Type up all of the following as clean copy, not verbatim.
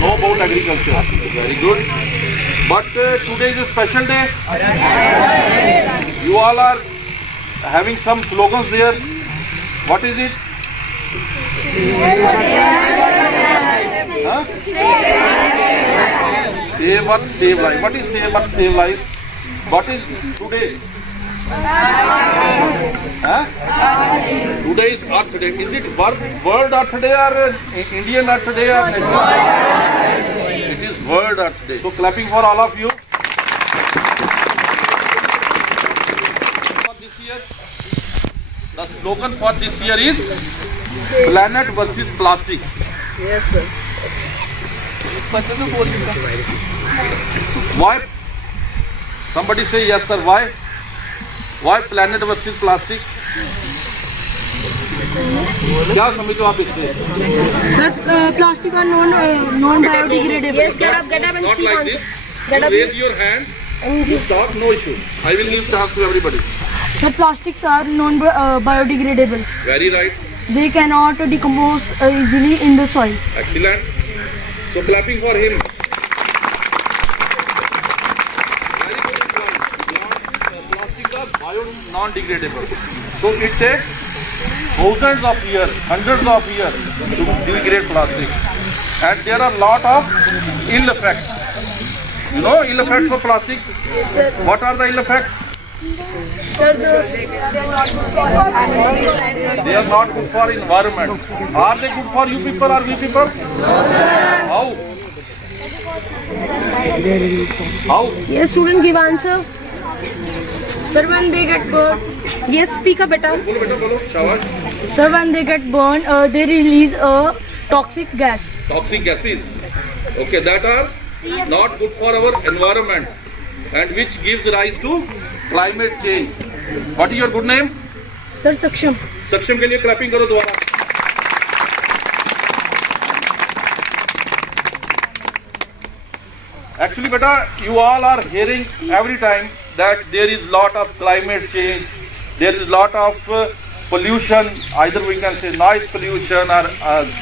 No about agriculture. Very good. But today is a special day. You all are having some slogans there. What is it? Huh? Save Earth, save life. What is save Earth, save life? What is today? Huh? Today is Earth Day. Is it World Earth Day or Indian Earth Day or national? It is World Earth Day. So clapping for all of you. For this year, the slogan for this year is Planet versus Plastics. Yes, sir. Why? Somebody say yes, sir. Why? Why planet versus plastic? क्या समझो आप इससे? Sir, plastic are non biodegradable. Yes, get up and Not speak like on this. Get up. You raise your hand. You talk, no issue. I will give chance to everybody. Sir, plastics are non biodegradable. Very right. They cannot decompose easily in the soil. Excellent. So clapping for him. Very good point. Plastics are non-degradable. So it takes thousands of years, hundreds of years to degrade plastics. And there are a lot of ill effects. You know ill effects of plastics? Yes, sir. What are the ill effects? Sir, They are not good for environment. Are they good for you people or we people? How? How? yes, student, give answer. Sir, when they get burned. Yes, speak up, beta. Bolo beta bolo. Shabash. Sir, when they get burned, they release a toxic gas. Toxic gases. Okay, that are not good for our environment and which gives rise to climate change. What is your good name? Sir, Saksham. सक्षम के लिए clapping करो दोबारा. Actually, beta, you all are hearing every time that there is lot of climate change, there is lot of pollution, either we can say noise pollution or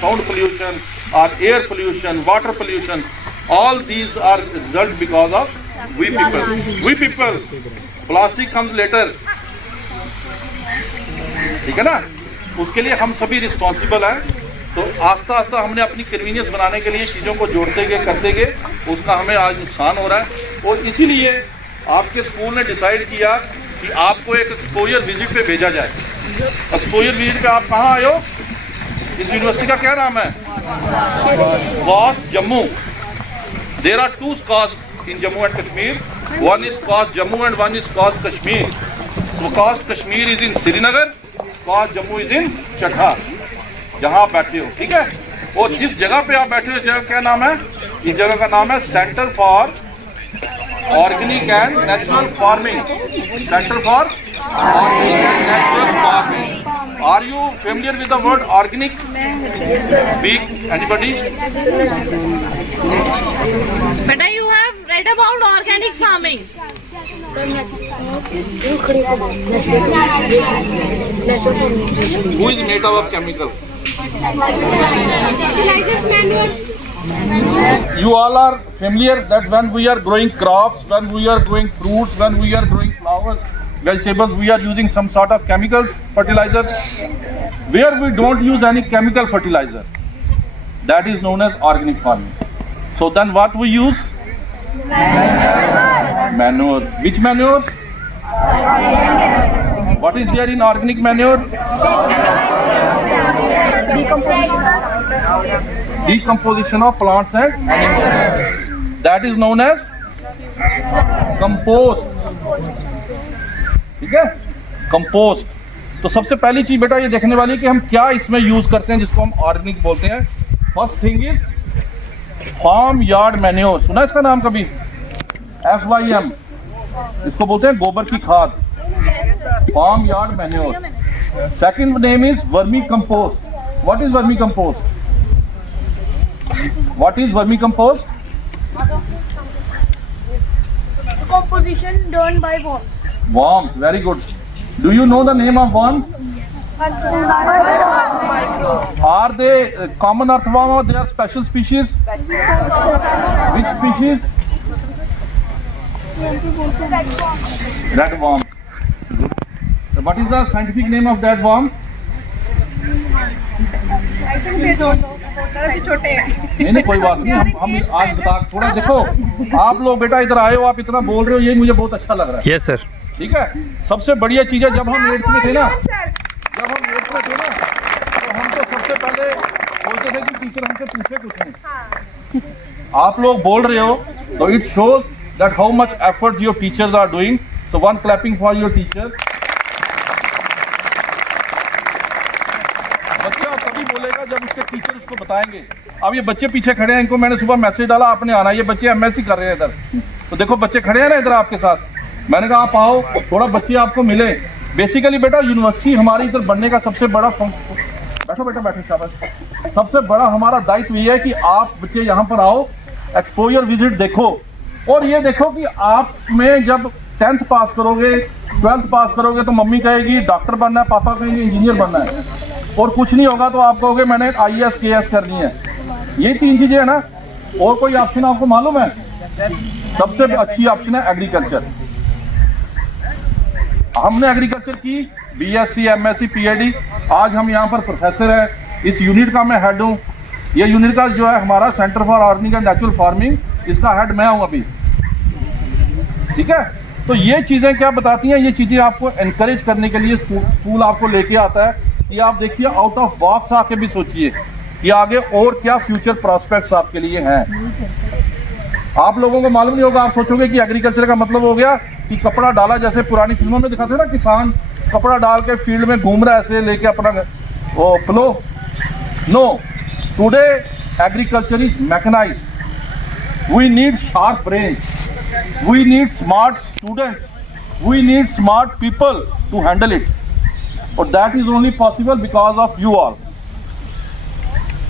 sound pollution or air pollution, water pollution. All these are result because of we people. We people. Plastic comes later. ठीक है ना? उसके लिए हम सभी responsible हैं. तो आस्ता आस्ता हमने अपनी कन्वीनियंस बनाने के लिए चीज़ों को जोड़ते गए करते गए उसका हमें आज नुकसान हो रहा है. और इसीलिए आपके स्कूल ने डिसाइड किया कि आपको एक एक्सपोजर विजिट पे भेजा जाए. एक्सपोजर विजिट पे आप कहाँ आए हो? इस यूनिवर्सिटी का क्या नाम है? SCOSS Jammu. There are 2 SCOSS in Jammu and Kashmir. One is SCOSS Jammu and one is SCOSS Kashmir. SCOSS Kashmir is in Srinagar. SCOSS Jammu is in Chakha. जहाँ आप बैठे हो, ठीक है. और जिस जगह पे आप बैठे हो जगह क्या नाम है? इस जगह का नाम है centre for organic and natural farming. Centre for organic and natural farming. Are you familiar with the word organic? Speak. Anybody? Beta, you have read about organic farming. Who is made up of chemicals? You all are familiar that when we are growing crops, when we are growing fruits, when we are growing flowers, vegetables, we are using some sort of chemicals, fertilizers. Where we don't use any chemical fertilizer, that is known as organic farming. So then what we use? Manure. Which manure? What is there in organic manure? Decomposition of plants and animals. That is known as compost. ठीक है? Compost. तो सबसे पहली चीज बेटा ये देखने वाली है कि हम क्या इसमें यूज करते हैं जिसको हम ऑर्गेनिक बोलते हैं. First thing is farm yard manure. सुना इसका नाम कभी? FYM. इसको बोलते हैं गोबर की खाद. Farm yard manure. Second name is vermi compost. What is vermi compost? What is vermi compost? Composition done by worms. Worms. Very good. Do you know the name of worm? Are they common earthworm or they are special species? Which species? Red worm. So what is the scientific name of that worm? नहीं कोई बात नहीं, हम आज बता थोड़ा देखो। आप लोग बेटा इधर आए हो, आप इतना बोल रहे हो, ये मुझे बहुत अच्छा लग रहा है। Yes sir. ठीक है, सबसे बढ़िया चीज है, जब हम 8th में थे ना, तो हम तो सबसे पहले बोलते थे कि टीचर हमसे पूछे कुछ नहीं। आप लोग बोल रहे हो तो it shows that how much effort your teachers are doing. So one clapping for your teacher. बच्चा तभी बोलेगा जब उसके टीचर उसको बताएंगे। अब ये बच्चे पीछे खड़े हैं, इनको मैंने सुबह मैसेज डाला आपने आना। ये बच्चे एमएससी कर रहे हैं इधर, तो देखो बच्चे खड़े हैं ना इधर आपके साथ। मैंने कहा आप आओ, थोड़ा बच्चे आपको मिले। बेसिकली बेटा यूनिवर्सिटी हमारी इधर बनने का सबसे बड़ा बैठो बेटा बैठो शाबाश, सबसे बड़ा हमारा दायित्व ये है कि आप बच्चे यहाँ पर आओ, एक्सपोजर विजिट देखो, और ये देखो कि आप में जब 10th पास करोगे, 12th पास करोगे तो मम्मी कहेगी डॉक्टर बनना है, पापा कहेंगे इंजीनियर बनना है, और कुछ नहीं होगा तो आप कहोगे मैंने IAS KS करनी है। ये 3 चीजें है ना। और कोई ऑप्शन आपको मालूम है? सबसे अच्छी ऑप्शन है एग्रीकल्चर। हमने एग्रीकल्चर की BSc MSc PhD, आज हम यहाँ पर प्रोफेसर हैं। इस यूनिट का मैं हेड हूँ। ये यूनिट का जो है हमारा centre for earning and natural farming, इसका हेड मैं हूँ अभी। ठीक है, तो ये चीजें क्या बताती हैं? ये चीजें आपको एनकरेज करने के लिए स्कूल आपको लेके आता है कि आप देखिए आउट ऑफ बॉक्स आके भी सोचिए कि आगे और क्या फ्यूचर प्रॉस्पेक्ट्स आपके लिए हैं। आप लोगों को मालूम नहीं होगा, आप सोचोगे कि एग्रीकल्चर का मतलब हो गया कि कपड़ा डाला, जैसे पुरानी फिल्मों में दिखाते हैं ना, किसान कपड़ा डाल के फील्ड में घूम रहा है ऐसे लेके अपना वो plough. No, today agriculture is mechanized. We need sharp brains, we need smart students, we need smart people to handle it, और that is only possible because of you all.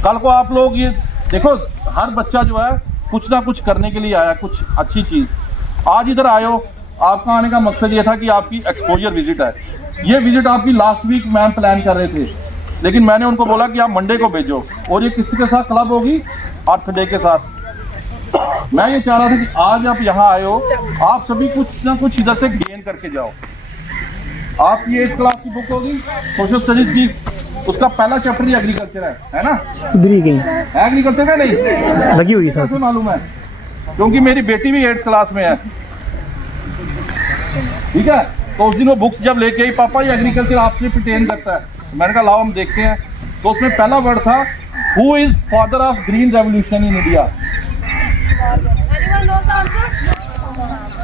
कल को आप लोग ये देखो, हर बच्चा जो है कुछ ना कुछ करने के लिए आया, कुछ अच्छी चीज। आज इधर आए हो, आपका आने का मकसद ये था कि आपकी एक्सपोजर विजिट है। ये विजिट आपकी लास्ट वीक मैम प्लान कर रहे थे, लेकिन मैंने उनको बोला कि आप मंडे को भेजो। और ये किसके साथ क्लब होगी? अर्थ डे के साथ। मैं ये चाह रहा था कि आज आप यहाँ आए हो, आप सभी कुछ ना कुछ इधर से गेन करके जाओ। आपकी 8th क्लास की बुक होगी सोशल स्टडीज की, उसका पहला चैप्टर ही एग्रीकल्चर है ना? इधर ही गई एग्रीकल्चर का नहीं लगी हुई सर, कैसे मालूम है? क्योंकि मेरी बेटी भी 8th क्लास में है। ठीक है, तो उस दिन वो बुक्स जब लेके आई, पापा ये एग्रीकल्चर आपसे पर्टेन करता है। मैंने कहा लाओ हम देखते हैं। तो उसमें पहला वर्ड था, who is father of green revolution in India?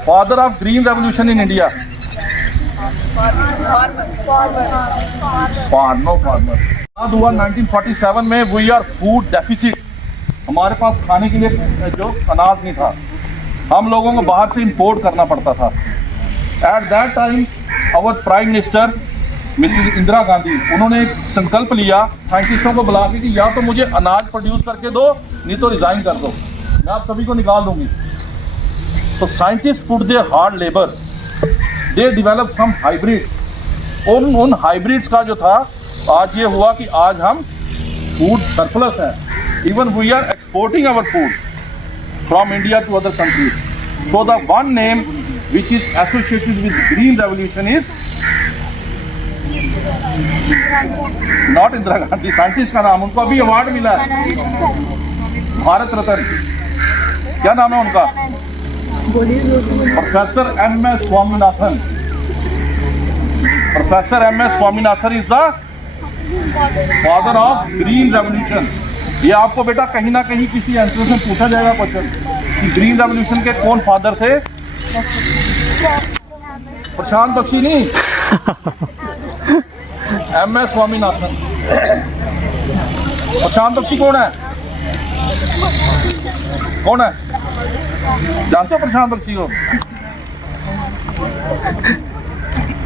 Father of green revolution in India? Farmer. हुआ 1947 में। वी आर फूड डेफिसिट, हमारे पास खाने के लिए जो अनाज नहीं था, हम लोगों को बाहर से इंपोर्ट करना पड़ता था। At that time our prime minister Mrs Indira Gandhi, उन्होंने एक संकल्प लिया साइंटिस्टों को बुला के कि या तो मुझे अनाज प्रोड्यूस करके दो, नहीं तो रिजाइन कर दो, मैं आप सभी को निकाल दूंगी। तो scientist put there hard labour, they develop some hybrid. उन हाइब्रिड्स का जो था, आज ये हुआ कि आज हम फूड सरप्लस है। Even we are exporting our food from India to other countries. So the one name which is associated with green revolution is not Indira Gandhi, scientist का नाम, उनको अभी अवार्ड मिला है, भारत रत्न। क्या नाम है उनका? Professor MS Swaminathan. Professor MS Swaminathan is the father of green revolution. ये आपको बेटा कहीं ना कहीं किसी एंट्रेंस में पूछा जाएगा क्वेश्चन कि ग्रीन रेवोल्यूशन के कौन फादर थे? प्रशांत बख्शी नहीं, MS स्वामीनाथन। प्रशांत बख्शी कौन है? कौन है? जानते हो प्रशांत बख्शी को?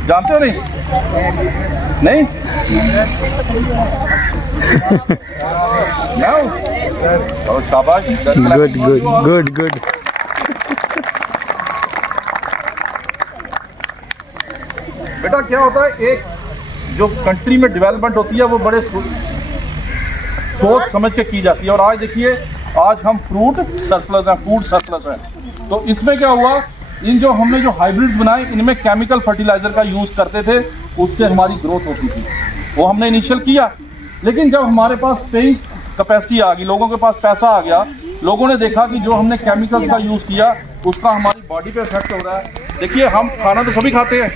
जानते हो? नहीं नहीं तो शाबाश। Good good good good. बेटा क्या होता है, एक जो कंट्री में डेवलपमेंट होती है वो बड़े सोच समझ के की जाती है। और आज देखिए, आज हम फ्रूट सरप्लस हैं, फूड सरप्लस है। तो इसमें क्या हुआ, इन जो हमने जो हाइब्रिड्स बनाए, इनमें केमिकल फर्टिलाइजर का यूज़ करते थे, उससे हमारी ग्रोथ होती थी। वो हमने इनिशियल किया, लेकिन जब हमारे पास पेइंग कैपेसिटी आ गई, लोगों के पास पैसा आ गया, लोगों ने देखा कि जो हमने केमिकल्स का यूज़ किया उसका हमारी बॉडी पे इफेक्ट हो रहा है। देखिए, हम खाना तो सभी खाते हैं,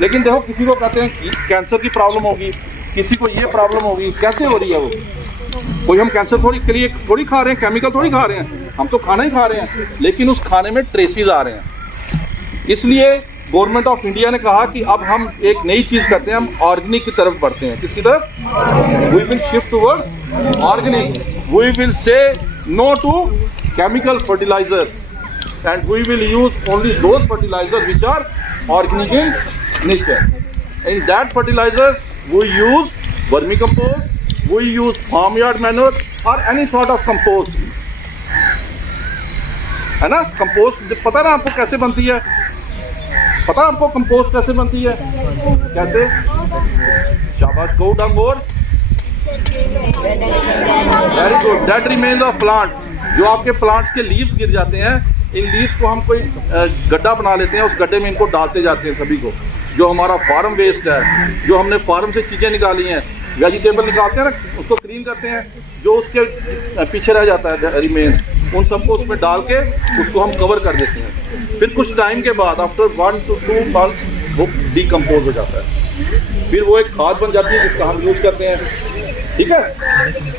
लेकिन देखो किसी को कहते हैं कि कैंसर की प्रॉब्लम होगी, किसी को ये प्रॉब्लम होगी। कैसे हो रही है वो? कोई हम कैंसर के लिए थोड़ी खा रहे हैं, केमिकल थोड़ी खा रहे हैं, हम तो खाना ही खा रहे हैं, लेकिन उस खाने में ट्रेसेस आ रहे हैं। इसलिए गवर्नमेंट ऑफ इंडिया ने कहा कि अब हम एक नई चीज़ करते हैं, हम ऑर्गेनिक की तरफ बढ़ते हैं। किसकी तरफ? We will shift towards organic. We will say no to chemical fertilisers and we will use only those fertilizers which are organic in nature. In that fertilizer we use vermicompost, we use farmyard manure or any sort of compost, है ना? Compost पता है ना आपको कैसे बनती है? पता है आपको कंपोस्ट कैसे बनती है? कैसे? शाबाश, गौ डंग और very good, that remains of plant. जो आपके प्लांट्स के लीव्स गिर जाते हैं, इन लीव्स को हम कोई गड्ढा बना लेते हैं, उस गड्ढे में इनको डालते जाते हैं सभी को। जो हमारा फार्म वेस्ट है, जो हमने फार्म से चीज़ें निकाली हैं, वेजिटेबल निकालते हैं ना, उसको क्लीन करते हैं, जो उसके पीछे रह जाता है रिमेन्स, उन सबको उसमें डाल के उसको हम कवर कर देते हैं। फिर कुछ टाइम के बाद आफ्टर 1 to 2 months वो डिकम्पोज हो जाता है, फिर वो एक खाद बन जाती है जिसका हम यूज़ करते हैं। ठीक है,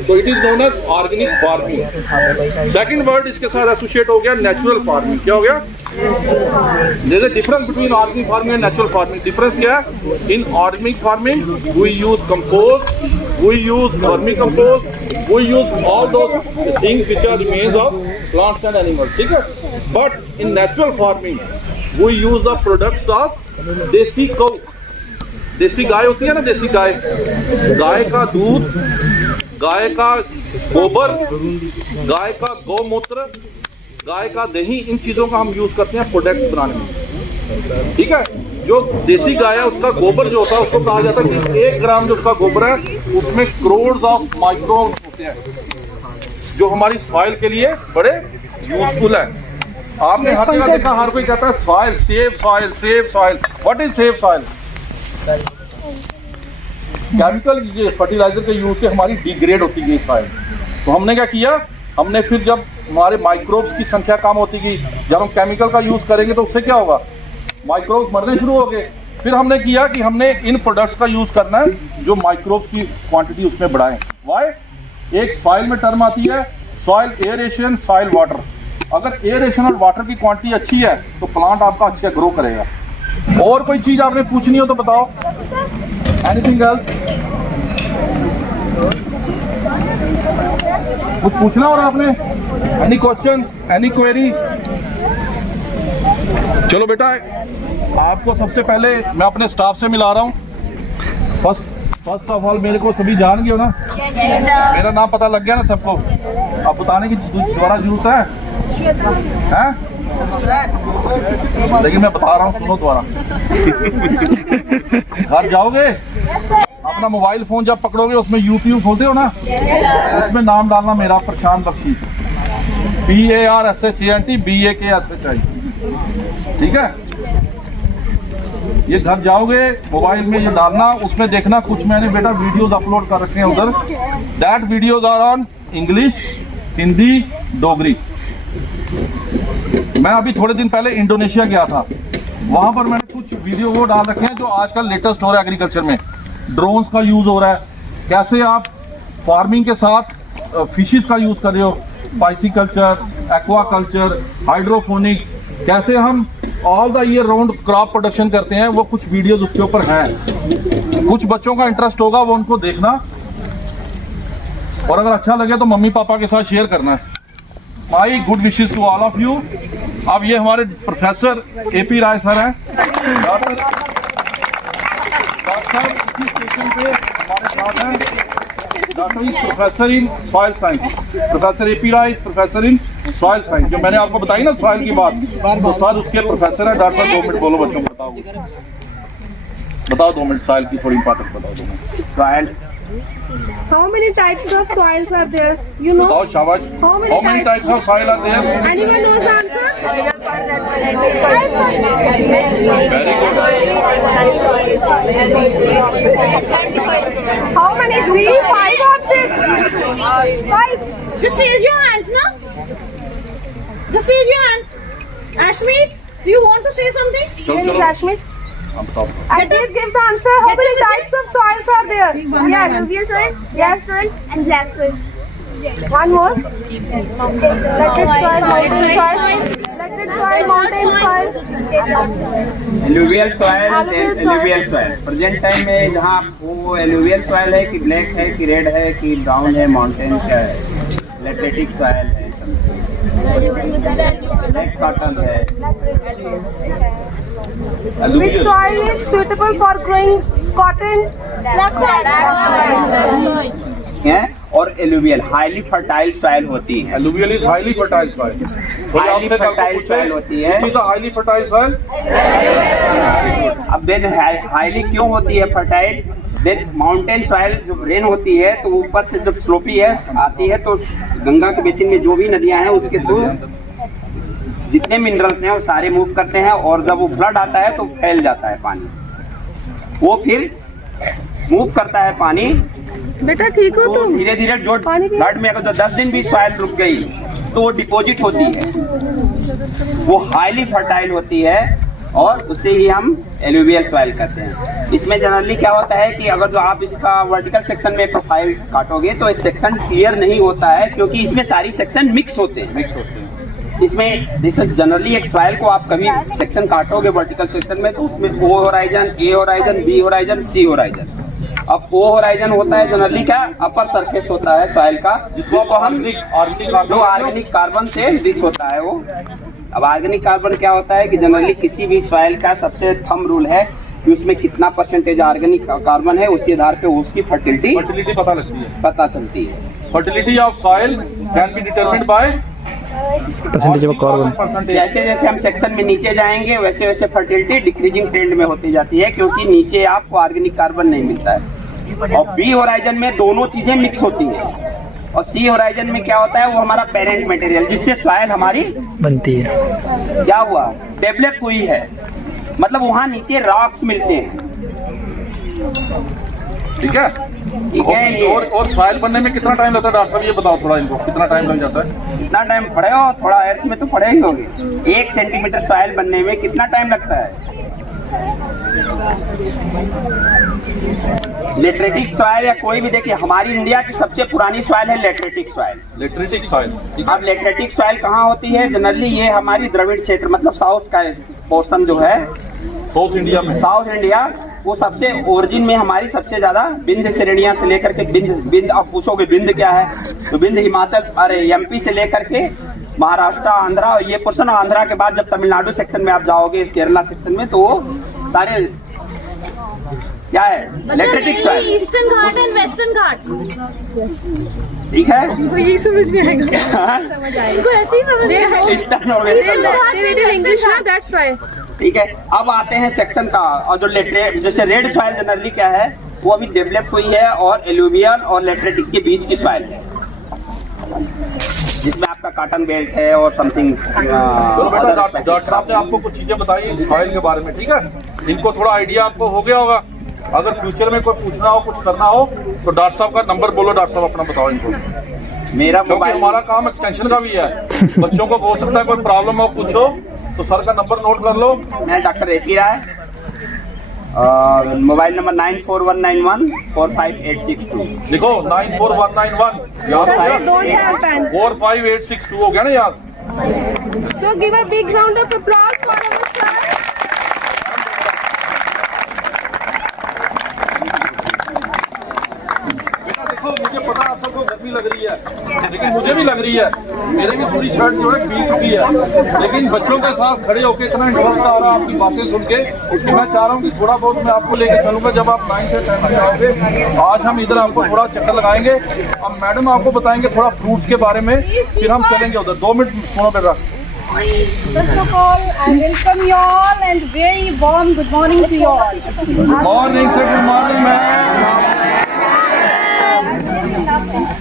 तो it is known as organic farming. Second word इसके साथ एसोसिएट हो गया नेचुरल फार्मिंग। क्या हो गया? There is a difference between organic farming and natural farming. Difference क्या है? In organic farming we use compost, we use vermi compost, we use all those things which are remains of plants and animals. ठीक है, but in natural farming we use the products of देसी गौ। देसी गाय होती है ना, देसी गाय, गाय का दूध, गाय का गोबर, गाय का गौमूत्र, गाय का दही, इन चीज़ों का हम यूज़ करते हैं प्रोडक्ट्स बनाने में। ठीक है, जो देसी गाय है उसका गोबर जो होता है उसको कहा जाता है कि 1 ग्राम जो उसका गोबर है उसमें करोड़ ऑफ माइक्रोब्स होते हैं, जो हमारी सॉइल के लिए बड़े यूजफुल है। आपने हर जगह देखा, हर कोई कहता है soil, save soil, save soil. What is save soil? Chemical ये फर्टिलाइजर के यूज से हमारी डिग्रेड होती गई सॉइल। तो हमने क्या किया, हमने फिर जब हमारे माइक्रोब्स की संख्या कम होती गई, जब हम केमिकल का यूज करेंगे तो उससे क्या होगा? माइक्रोब्स मरने शुरू हो गए। फिर हमने किया कि हमने इन प्रोडक्ट्स का यूज करना है जो माइक्रोब्स की क्वांटिटी उसमें बढ़ाएं। वाई? एक सॉइल में टर्म आती है सॉइल एरेशन, सॉइल वाटर। अगर एरेशन और वाटर की क्वांटिटी अच्छी है तो प्लांट आपका अच्छा ग्रो करेगा। और कोई चीज आपने पूछनी हो तो बताओ। Anything else? कुछ पूछना हो रहा आपने? Any question, any query? चलो बेटा, आपको सबसे पहले मैं अपने स्टाफ से मिला रहा हूँ। फर्स्ट ऑफ ऑल मेरे को सभी जान गए हो ना? मेरा नाम पता लग गया ना सबको? अब बताने की दोबारा जरूरत है? लेकिन मैं बता रहा हूँ, सुनो दोबारा। घर जाओगे, अपना मोबाइल फोन जब पकड़ोगे उसमें यूट्यूब खोलते हो ना, उसमें नाम डालना मेरा, प्रशांत बख्शी, PARSHANT BAKSHI। ठीक है, ये घर जाओगे मोबाइल में ये डालना, उसमें देखना कुछ मैंने बेटा वीडियोस अपलोड कर रखे हैं उधर। That videos are on English, Hindi, Dogri. मैं अभी थोड़े दिन पहले इंडोनेशिया गया था, वहां पर मैंने कुछ वीडियो वो डाल रखे हैं जो आजकल लेटेस्ट हो रहा है एग्रीकल्चर में। ड्रोन्स का यूज हो रहा है, कैसे आप फार्मिंग के साथ फिशेस का यूज कर रहे हो, पाइसिकल्चर, एक्वाकल्चर, हाइड्रोफोनिक्स, कैसे हम all the year round crop production करते हैं, वो कुछ वीडियोस उसके ऊपर हैं। कुछ बच्चों का इंटरेस्ट होगा, वो उनको देखना, और अगर अच्छा लगे तो मम्मी पापा के साथ शेयर करना है। My good wishes to all of you. अब ये हमारे प्रोफेसर AP राय सर हैं। डॉक्टर इसी स्टेशन पे हमारे साथ हैं। Doctor professor in soil science, professor AP Rai, professor in soil science. जो मैंने आपको बताई ना सॉइल की बात, तो सर उसके प्रोफेसर है। डॉक्टर 2 मिनट बोलो, बच्चों को बताओ। बताओ 2 मिनट सॉइल की थोड़ी इंपॉर्टेंस बताओ 2 minute. Soil How many types of soils are there? You know? बताओ शाबाश। How How many types of soil are there? Anyone knows the answer? Very good. How many? 3, 5 or 6? 5. Just raise your hands, no? Just raise your hand. Ashmeet, do you want to say something? चलो Name is चलो Ashmit. हाँ, बताओ। Ashmit, give the answer. How Get many the types of soils are there? Yes. Alluvial soil, black soil, and black soil. One more. Lateritic soil, mountain soil. Lateritic soil, mountain soil. Alluvial soil Alluvial soil. Alluvial soil present time में जहाँ वो alluvial soil है कि black है कि red है कि brown है, माउंटेन का है, लेटेटिक सॉइल है, ब्लैक कॉटन है। Which Alluvial। soil is suitable for growing cotton? है और एलुवियल हाईली फर्टाइल सॉइल होती है। Alluvial is highly fertile soil। कोई Highly आपसे कल को fertile पूछे, soil होती है। which is the highly fertile soil? अब देन हाईली क्यों होती है फर्टाइल? देन माउंटेन सॉइल जब रेन होती है तो ऊपर से जब स्लोपी है आती है तो गंगा के बेसिन में जो भी नदियां हैं उसके थ्रू जितने मिनरल्स हैं वो सारे मूव करते हैं और जब वो फ्लड आता है तो फैल जाता है पानी। वो फिर मूव करता है पानी बेटा ठीक हो तो तुम? धीरे धीरे जो पानी की- फ्लड में अगर 10 दिन भी सॉइल रुक गई तो वो डिपॉजिट होती है, वो हाईली फर्टाइल होती है और उसे ही हम एलुवियल सॉइल कहते हैं। इसमें जनरली क्या होता है कि अगर जो आप इसका वर्टिकल सेक्शन में प्रोफाइल काटोगे तो एक सेक्शन क्लियर नहीं होता है क्योंकि इसमें सारी सेक्शन मिक्स होते हैं। इसमें जैसे जनरली एक सॉइल को आप कभी सेक्शन काटोगे वर्टिकल सेक्शन में तो उसमें O horizon, A horizon, B horizon, C horizon. अब ओ होराइजन होता है जनरली क्या अपर सरफेस होता है सॉइल का जिसको हम जो ऑर्गेनिक कार्बन से रिच होता है वो। अब ऑर्गेनिक कार्बन क्या होता है कि जनरली किसी भी सॉइल का सबसे थंब रूल है कि उसमें कितना परसेंटेज ऑर्गेनिक कार्बन है, उसी आधार पे उसकी फर्टिलिटी पता लगती है। पता चलती है। Fertility of soil can be determined by percentage of carbon. जैसे जैसे हम सेक्शन में नीचे जाएंगे वैसे वैसे फर्टिलिटी डिक्रीजिंग ट्रेंड में होती जाती है क्योंकि नीचे आपको ऑर्गेनिक कार्बन नहीं मिलता है। और बी होराइजन में दोनों चीजें मिक्स होती हैं और सी होराइजन में क्या होता है वो हमारा पेरेंट मटेरियल जिससे सॉइल हमारी बनती है। क्या हुआ डेवलप हुई है, मतलब वहाँ नीचे रॉक्स मिलते हैं। ठीक है। ठीक है ये और सॉइल बनने में कितना टाइम लगता है डॉक्टर साहब, ये बताओ थोड़ा इनको, कितना टाइम लग जाता है? कितना टाइम पढ़े हो, थोड़ा अर्थ में तो पढ़े ही होंगे। 1 सेंटीमीटर सॉइल बनने में कितना टाइम लगता है? लेटरेटिक सॉइल या कोई भी देखिए हमारी इंडिया की सबसे पुरानी सॉइल है लेटरेटिक सॉइल। लेटरिटिक सॉइल। अब लेटरेटिक सॉइल कहाँ होती है? जनरली ये हमारी द्रविड़ क्षेत्र मतलब साउथ का पोर्शन जो है साउथ इंडिया में। साउथ इंडिया वो सबसे ओरिजिन में हमारी सबसे ज्यादा विंध्य श्रेणियां से लेकर के विंध्य अब पूछोगे विंध्य क्या है तो विंध्य हिमाचल अरे एमपी से लेकर के महाराष्ट्र, आंध्रा, ये पोर्शन आंध्रा के बाद जब तमिलनाडु सेक्शन में आप जाओगे केरला सेक्शन में तो वो सारे क्या है lateritic soil. Eastern Ghat and western Ghat. ठीक है इनको यही समझ में आएगा। इनको ऐसे ही समझ में आएगा। ईस्टर्न और western. They read in English ना, that's why. ठीक है अब आते हैं सेक्शन का और जो जैसे रेड सॉइल जनरली क्या है वो अभी डेवलप हुई है और एलुवियल और लेटरेटिक के बीच की सॉइल है जिसमें आपका कॉटन बेल्ट है और समथिंग। चलो बेटा डॉक्टर साहब ने आपको कुछ चीजें बताई सॉइल के बारे में, ठीक है। इनको थोड़ा आइडिया आपको हो गया होगा। अगर फ्यूचर में कोई पूछना हो कुछ करना हो तो डॉक्टर साहब का नंबर बोलो, डॉक्टर साहब अपना बताओ इनको। मेरा क्योंकि मोबाइल हमारा काम एक्सटेंशन का भी है, बच्चों को हो सकता है कोई प्रॉब्लम हो कुछ हो तो सर का नंबर नोट कर लो। मैं डॉक्टर रेकी राय, मोबाइल नंबर 9419145862। लिखो 94191 याद Don't have pen. 45862 हो गया ना याद। So give a big round of applause for our sir. बेटा देखो मुझे पता आप सबको गर्मी लग रही है लेकिन मुझे भी लग रही है, मेरे भी पूरी शर्ट जो है भीग चुकी है, लेकिन बच्चों के साथ खड़े होकर इतना इंटरेस्ट आ रहा है आपकी बातें सुन के कि मैं चाह रहा हूँ कि थोड़ा बहुत मैं आपको लेके चलूंगा जब आप 9th से 10th में आओगे। आज हम इधर आपको थोड़ा चक्कर लगाएंगे, अब मैडम आपको बताएंगे थोड़ा फ्रूट्स के बारे में, फिर हम चलेंगे उधर। 2 मिनट सुनो बेटा, First of all, I welcome you all and very warm good morning to you all. Morning से good morning ma'am.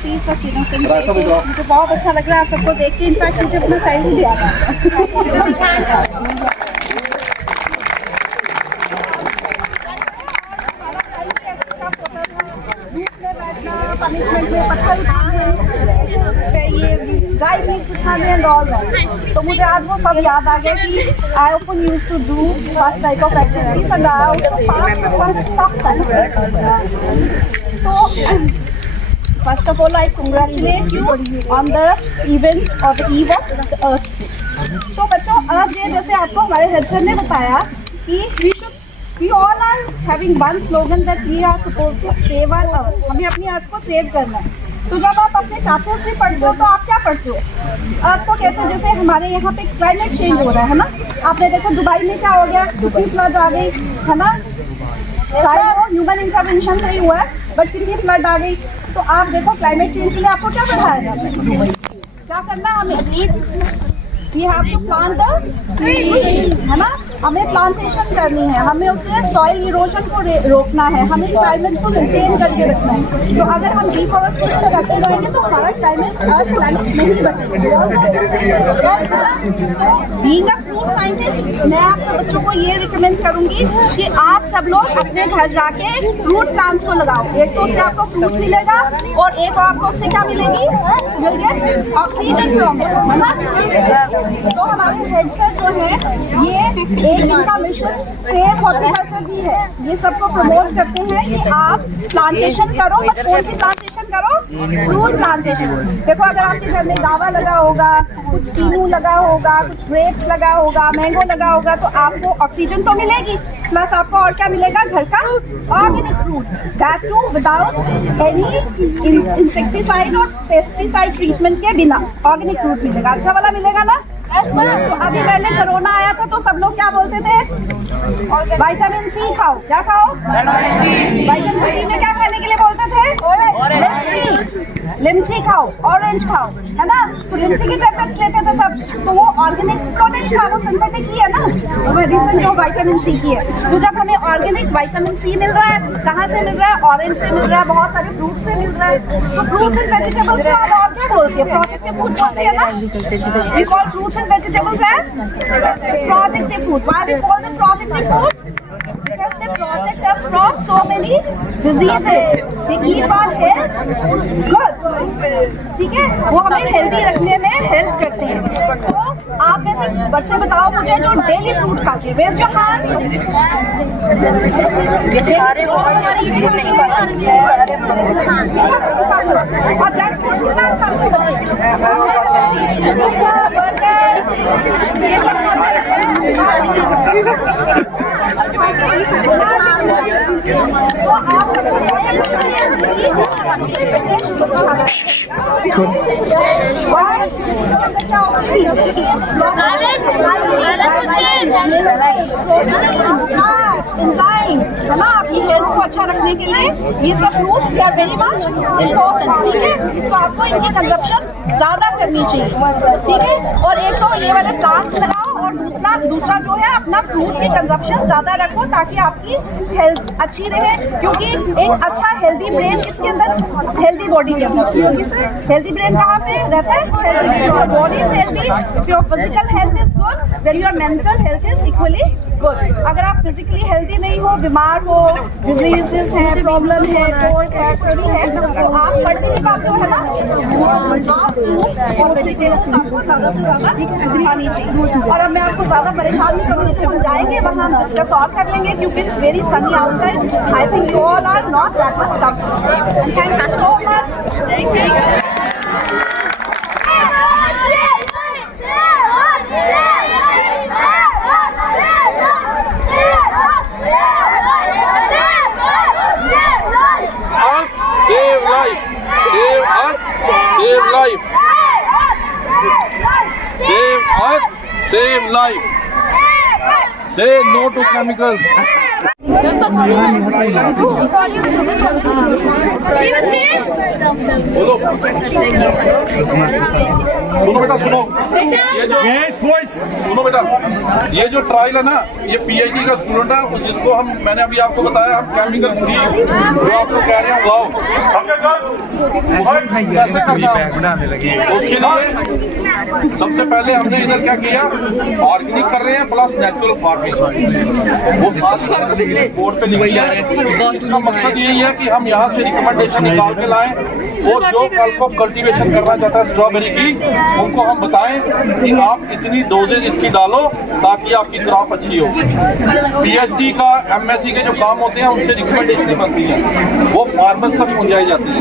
See such innocent faces. मुझे बहुत अच्छा लग रहा है आप सबको देख के। इनफैक्ट मुझे अपना चाइल्डहुड याद आ रहा है। पनिशमेंट में पत्थर उठाने, ये गाय भी उठाने एंड ऑल दैट। तो मुझे आज वो सब याद आ गया कि आई often used to do such type of activities and I also passed some tough times. So first of all, I congratulate you on the event or the eve of the Earth Day. तो बच्चों, अर्थ day जैसे आपको हमारे head sir ने बताया कि we all are having one slogan that we are supposed to save our earth. हमें अपनी अर्थ को सेव करना है। तो जब आप अपने चैप्टर्स भी पढ़ते हो तो आप क्या पढ़ते हो? अर्थ को कैसे, जैसे हमारे यहाँ पे क्लाइमेट चेंज हो रहा है ना, आपने देखा दुबई में क्या हो गया, कितनी फ्लड आ गई है ना, शायद वो ह्यूमन इंटरवेंशन से ही हुआ है, बट कितनी फ्लड आ गई। तो आप देखो क्लाइमेट चेंज के लिए आपको क्या बढ़ाया जाता है, क्या करना है हमें, We have to plant the trees, है ना, हमें प्लांटेशन करनी है, हमें उससे सॉइल इरोजन को रोकना है, हमें क्लाइमेट को मेंटेन करके रखना है। तो अगर हम डिफॉरेस्टेशन करते रहेंगे तो हमारा क्लाइमेट नहीं बचेगा। बीइंग अ फ्रूट साइंटिस्ट, मैं आप सब बच्चों को ये रिकमेंड करूंगी कि आप सब लोग अपने घर जाके फ्रूट प्लांट्स को लगाओ। एक तो उससे आपको फ्रूट मिलेगा और एक आपको उससे क्या मिलेगी, ऑक्सीजन है ना। तो हमारे हेड सर जो है ये एक इनका मिशन सेव हॉर्टिकल्चर भी है, ये सबको प्रमोट करते हैं कि आप प्लांटेशन करो, बट कौन सी प्लांटेशन करो, फ्रूट प्लांटेशन। देखो अगर आपके घर में गावा लगा होगा, कुछ कीनू लगा होगा, कुछ ग्रेप्स लगा होगा, मैंगो लगा होगा, तो आपको ऑक्सीजन तो मिलेगी, प्लस आपको और क्या मिलेगा, घर का organic fruit, that too without any insecticide और पेस्टिसाइड ट्रीटमेंट के बिना ऑर्गेनिक फ्रूट मिलेगा, अच्छा वाला मिलेगा ना। तो अभी पहले कोरोना आया था तो सब लोग क्या बोलते थे, विटामिन सी खाओ, क्या खाओ, विटामिन सी में क्या खाने के लिए बोलते थे, लिमसी खाओ, ऑरेंज खाओ, है ना। तो लिमसी की टैबलेट्स लेते थे सब, तो वो ऑर्गेनिक तो नहीं था, वो सिंथेटिक ही है ना, वो मेडिसिन जो विटामिन सी की है। तो जब हमें ऑर्गेनिक विटामिन सी मिल रहा है, कहाँ से मिल रहा है, ऑरेंज से मिल रहा है, बहुत सारे फ्रूट से मिल रहा है। तो फ्रूट्स एंड वेजिटेबल्स को आप और क्या बोलते हैं, प्रोटेक्टिव फूड बोलते हैं ना। We call fruits and vegetables as protective food. Why we call them protective food? Because they protect us from so many diseases. They keep our health good. ठीक है, वो हमें हेल्दी रखने में हेल्प करते हैं। तो आप में से बच्चे बताओ मुझे जो डेली फ्रूट खाते हैं, raise your hand. और जंक फूड कितना खाते हैं है ना, आपकी हेल्थ को अच्छा रखने के लिए ये सब fruits they are very much important. ठीक है, तो आपको इनकी कंजप्शन ज्यादा करनी चाहिए, ठीक है। और एक तो ये वाले प्लांट्स लगाओ और दूसरा जो है अपना फ्रूट की कंजप्शन ज्यादा रखो ताकि आपकी हेल्थ अच्छी रहे। क्योंकि एक अच्छा हेल्दी ब्रेन किसके अंदर, हेल्दी बॉडी के अंदर। हेल्दी ब्रेन कहाँ पे रहता है, healthy brain. Body is healthy, your physical health is good, then your mental health is equally good. अगर आप फिजिकली हेल्दी नहीं हो, बीमार हो, डिजीजेस हैं, प्रॉब्लम है, कोल्ड है, शरीर है, तो आप पढ़ भी नहीं पाते हो, है ना। आप वेजिटेबल्स आपको ज्यादा से ज्यादा खानी चाहिए। और अब मैं आपको ज्यादा परेशान नहीं करूँगी, हम जाएंगे वहाँ हम डिस्कस और कर लेंगे क्योंकि it's very sunny outside. I think you all are not that much tough. Thank you so much. Save life, save earth, save life. Save earth, save life. Say no to chemicals. बोलो। सुनो बेटा सुनो, ये जो सुनो बेटा, ये जो ट्रायल है ना, ये पीएचडी का स्टूडेंट है जिसको मैंने अभी आपको बताया, हम केमिकल फ्री जो आपको कह रहे हैं उगाओ, कैसे करना है उसके लिए सबसे पहले हमने इधर क्या किया, ऑर्गेनिक कर रहे हैं प्लस नेचुरल फार्मिंग, वो बोर्ड पे लिख दिया। इसका मकसद यही है कि हम यहाँ से रिकमेंडेशन निकाल के लाएं और जो कल को कल्टीवेशन करना चाहता है स्ट्रॉबेरी की, उनको हम बताएं कि आप इतनी डोजेज इसकी डालो ताकि आपकी क्रॉप अच्छी हो। पीएचडी का एमएससी के जो काम होते हैं उनसे रिकमेंडेशन बनती है, वो फार्मर्स तक पहुँचाई जाती है।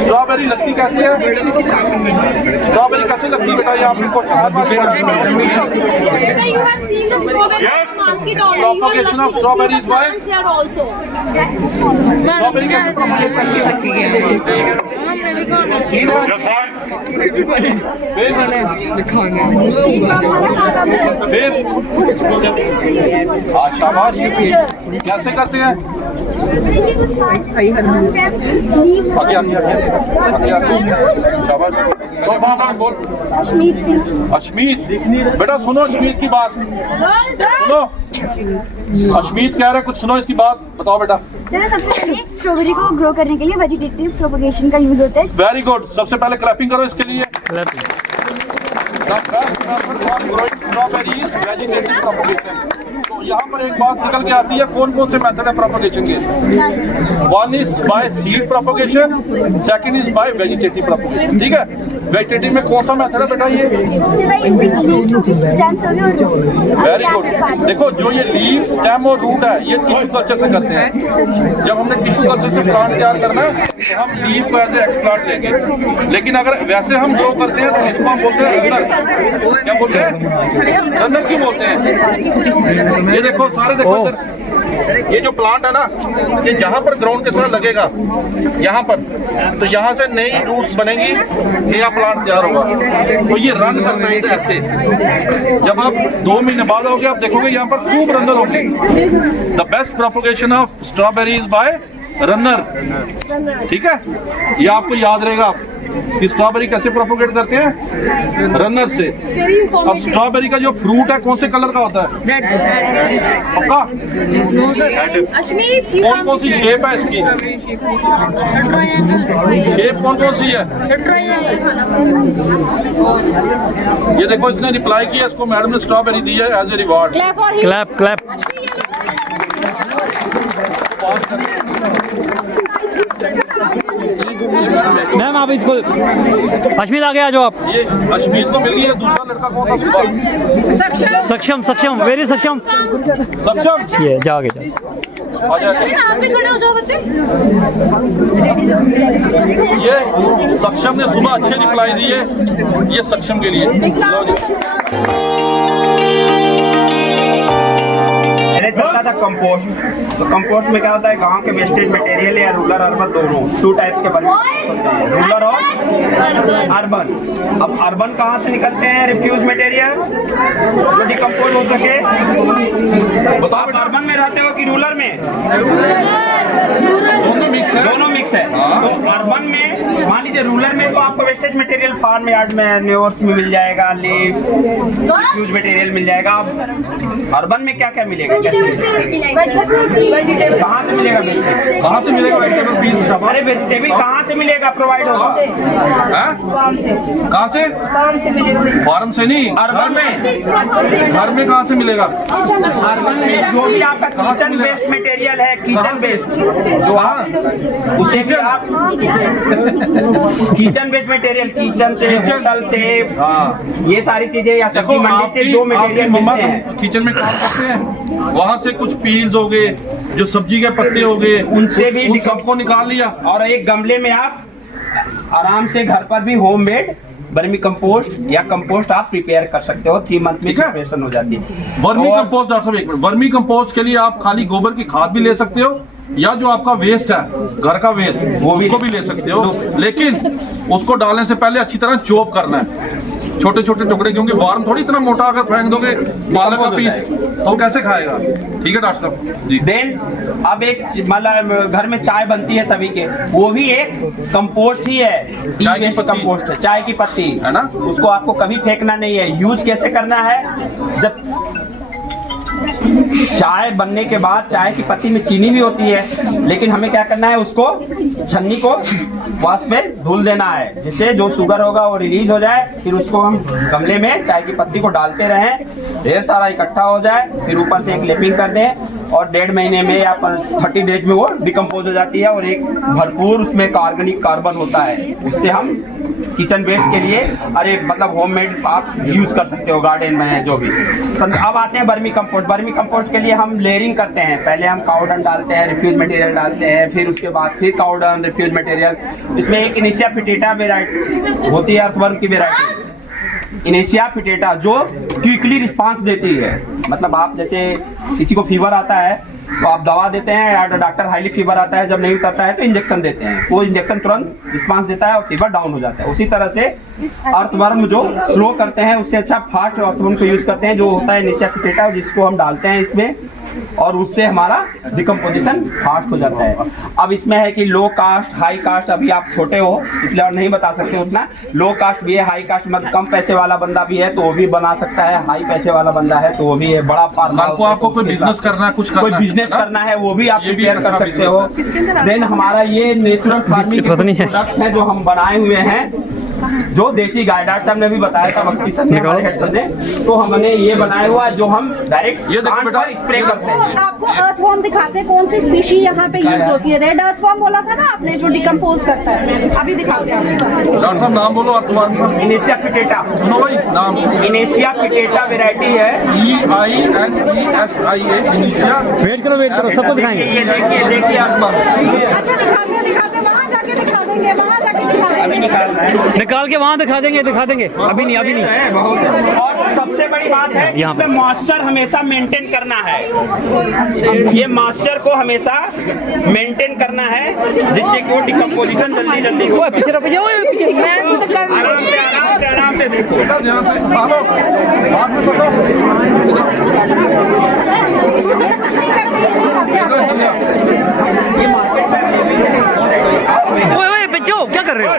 स्ट्रॉबेरी लगती कैसे है, स्ट्रॉबेरी कैसे लगती है बेटा, ये आपने question her bar propagation of strawberries by strawberry कैसे propagate करती है, शाबाश, कैसे करते हैं, शाबाश, बोल। अश्मीत बेटा सुनो अश्मीत की बात, सुनो अश्मीत कह रहा है कुछ, सुनो इसकी बात, बताओ बेटा। सर सबसे पहले स्ट्रॉबेरी को ग्रो करने के लिए वेजिटेटिव प्रोपगेशन का यूज होता है। वेरी गुड, सबसे पहले क्लैपिंग करो इसके लिए। वेजिटेटिव प्रोपगेशन, तो यहाँ पर एक बात निकल के आती है, कौन कौन से मेथड है प्रोपगेशन के। One is by seed propagation, second is by vegetative propagation, ठीक है। वेजिटेटिव में कौन सा मेथड है बेटा ये, वेरी गुड। देखो जो ये लीव, स्टेम और रूट है ये टिश्यू कल्चर से करते हैं। जब हमने टिश्यू कल्चर से प्लांट तैयार करना है तो हम लीव को एज ए एक्सप्लांट लेंगे, लेकिन अगर वैसे हम ग्रो करते हैं तो इसको हम बोलते हैं रनर। क्या बोलते हैं, रनर क्यों बोलते हैं, ये देखो सारे देखो इधर, ये जो प्लांट है ना, ये जहाँ पर ग्राउंड के साथ लगेगा यहाँ पर, तो यहाँ से नई रूट्स बनेंगी, नया प्लांट तैयार होगा। तो ये रन करता है इधर ऐसे। जब आप 2 महीने बाद आओगे आप देखोगे यहाँ पर खूब रनर होंगे। The best propagation of strawberry is by runner, ठीक है, ये आपको याद रहेगा कि स्ट्रॉबेरी कैसे प्रोपोगेट करते हैं, रनर से। अब स्ट्रॉबेरी का जो फ्रूट है कौन से कलर का होता है, पक्का, कौन कौन सी शेप है इसकी, शेप कौन कौन सी है, ये देखो इसने रिप्लाई किया, इसको मैडम ने स्ट्रॉबेरी दी है as a reward. Clap clap. Ma'am आप इसको, अश्मीत आगे आ जाओ आप। ये अश्मीत को मिल गई है, दूसरा लड़का कौन था सुबह, सक्षम, सक्षम, वेरी सक्षम, सक्षम, ये जाओ आगे जाओ। ये सक्षम ने सुबह अच्छे रिप्लाई दिए, ये सक्षम के लिए। चलता था कंपोस्ट, तो कंपोस्ट में क्या होता है, गांव के वेस्टेज मटेरियल या रूरल अर्बन दोनों 2 टाइप्स के बने होते हैं, रूरल और अर्बन। अब अर्बन कहाँ से निकलते हैं, रिफ्यूज मटेरियल जो डिकम्पोज हो सके। आप अर्बन में रहते हो कि रूरल में, दोनों मिक्स है, दोनों मिक्स है। तो अर्बन में मान लीजिए रूरल में तो आपको वेस्टेज मटेरियल फार्म यार्ड में न्यूअर्स में मिल जाएगा, लीफ, रिफ्यूज मटेरियल मिल जाएगा। अर्बन में क्या क्या मिलेगा, कहाँ से मिलेगा, कहाँ से मिलेगा वेजिटेबल पीस, हमारे वेजिटेबल कहाँ से मिलेगा, प्रोवाइड होगा, कहाँ से, फार्म से नहीं, अर्बन में, घर में कहाँ से मिलेगा, अर्बन में जो भी आपका किचन वेस्ट मटेरियल है, किचन वेस्ट जो उसे भी आप किचन वेस्ट मटेरियल, किचन से, होटल से, ये सारी चीजें या सब्जी मंडी से जो मटेरियल मिलते हैं, किचन में काम करते हैं, वहाँ से कुछ पील्स हो गए, जो सब्जी के पत्ते हो गए, उनसे भी उन सबको निकाल लिया और एक गमले में आप आराम से घर पर भी होममेड वर्मी कंपोस्ट या कंपोस्ट आप प्रिपेयर कर सकते हो। 3 मंथ में प्रिपरेशन हो जाती है। वर्मी कंपोस्ट, डॉक्टर साहब एक मिनट, वर्मी कंपोस्ट के लिए आप खाली गोबर की खाद भी ले सकते हो या जो आपका वेस्ट है घर का वेस्ट वो उसको भी ले सकते हो, लेकिन उसको डालने से पहले अच्छी तरह चॉप करना है। छोटे छोटे टुकड़े, क्योंकि वार्म थोड़ी इतना मोटा अगर फेंक दोगे पालक का पीस तो कैसे खाएगा। ठीक है डॉक्टर साहब जी। देन अब एक मतलब घर में चाय बनती है सभी के, वो भी एक कंपोस्ट ही है, चाय की पत्ती। कंपोस्ट है, चाय की पत्ती है ना। उसको आपको कभी फेंकना नहीं है। यूज कैसे करना है, जब चाय बनने के बाद चाय की पत्ती में चीनी भी होती है, लेकिन हमें क्या करना है, उसको छन्नी को वाश पे धुल देना है, जिससे जो शुगर होगा वो रिलीज हो जाए। फिर उसको हम गमले में चाय की पत्ती को डालते रहें, ढेर सारा इकट्ठा हो जाए, फिर ऊपर से एक लेपिंग कर दें और 1.5 महीने में या 30 डेज में वो डिकम्पोज हो जाती है और एक भरपूर उसमें ऑर्गेनिक कार्बन होता है। उससे हम किचन वेस्ट के लिए, अरे मतलब होममेड आप यूज कर सकते हो, गार्डन में जो भी। तो अब आते हैं वर्मी कंपोस्ट। वर्मी कंपोस्ट के लिए हम लेयरिंग करते हैं। पहले हम काउडन डालते हैं, रिफ्यूज मटेरियल डालते हैं, फिर उसके बाद फिर काउडन, रिफ्यूज मटेरियल। इसमें एक इनिशिया पिटेटा वेराइटी होती है, अर्थवर्म की वेराइटी इनिशिया पिटेटा, जो क्विकली रिस्पांस देती है। मतलब आप जैसे किसी को फीवर आता है तो आप दवा देते हैं, या डॉक्टर हाईली फीवर आता है, जब नहीं उतरता है तो इंजेक्शन देते हैं, वो इंजेक्शन तुरंत रिस्पांस देता है और फीवर डाउन हो जाता है। उसी तरह से अर्थवर्म जो स्लो करते हैं, उससे अच्छा फास्ट अर्थवर्म को यूज करते हैं, जो होता है इनिशिया पिटेटा, जिसको हम डालते हैं इसमें, और उससे हमारा डिकम्पोजिशन फास्ट हो जाता है। अब इसमें है कि लो कास्ट, हाई कास्ट, अभी आप छोटे हो इसलिए और नहीं बता सकते उतना। लो कास्ट भी है, हाई कास्ट मतलब कम पैसे वाला बंदा भी है तो वो भी बना सकता है, हाई पैसे वाला बंदा है तो वो भी है। बड़ा फार्मा को आपको कोई बिजनेस करना है, कुछ कोई बिजनेस करना है, वो भी आप प्रिपेयर कर सकते हो। देन हमारा ये नेचुरल फार्मिंग प्रोडक्ट्स हैं जो हम बनाए हुए हैं, जो देसी गाय, डॉक्टर साहब ने भी बताया था, बक्सी सर ने, तो हमने ये बनाया हुआ है जो हम डायरेक्ट स्प्रे करते हैं। आपको अर्थवर्म दिखाते हैं, कौन सी स्पीशी यहाँ पे यूज होती है। रेड अर्थवर्म बोला था ना आपने, जो डिकम्पोज करता है, अभी दिखाओ क्या। डॉक्टर साहब नाम बोलो अर्थवर्म का। इनिशिया पिटेटा, सुनो भाई नाम। इनिशिया पिटेटा वेराइटी है, EINESIA इनिशिया। वेट करो सबको दिखाएंगे। ये देखिए अर्थवर्म। अच्छा दिखाते वहाँ जाके दिखा देंगे, वहाँ जाके दिखा अभी देंगे। निकालना है, निकाल के वहाँ दिखा देंगे, अभी नहीं बहुत है। और सबसे बड़ी बात है, यहाँ पे इसमें मॉइस्चर हमेशा मेंटेन करना है। ये मॉइस्चर को हमेशा मेंटेन करना है, जिससे कि वो डिकम्पोजिशन जल्दी हो। पीछे आराम से देखो। यहाँ से भागो, हाथ में पकड़ो। ओए बच्चों क्या कर रहे हो?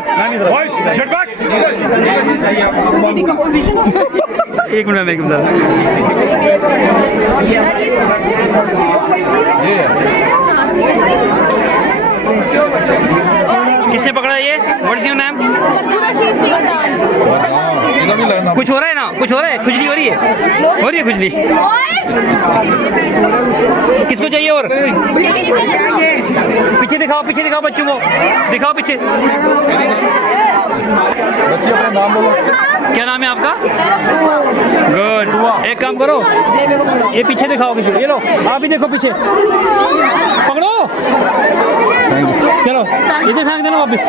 एक मिनट किसने पकड़ा ये? What is your name? कुछ हो रहा है ना, कुछ हो रहा है, खुजली हो रही है खुजली। किसको चाहिए और? पीछे दिखाओ बच्चों को, दिखाओ पीछे। बच्चे अपना नाम बोलो। क्या नाम है आपका? गुड। एक काम करो, ये पीछे दिखाओ किसी को। ये लो, आप भी देखो पीछे, पकड़ो। चलो इधर फेंक देना वापस।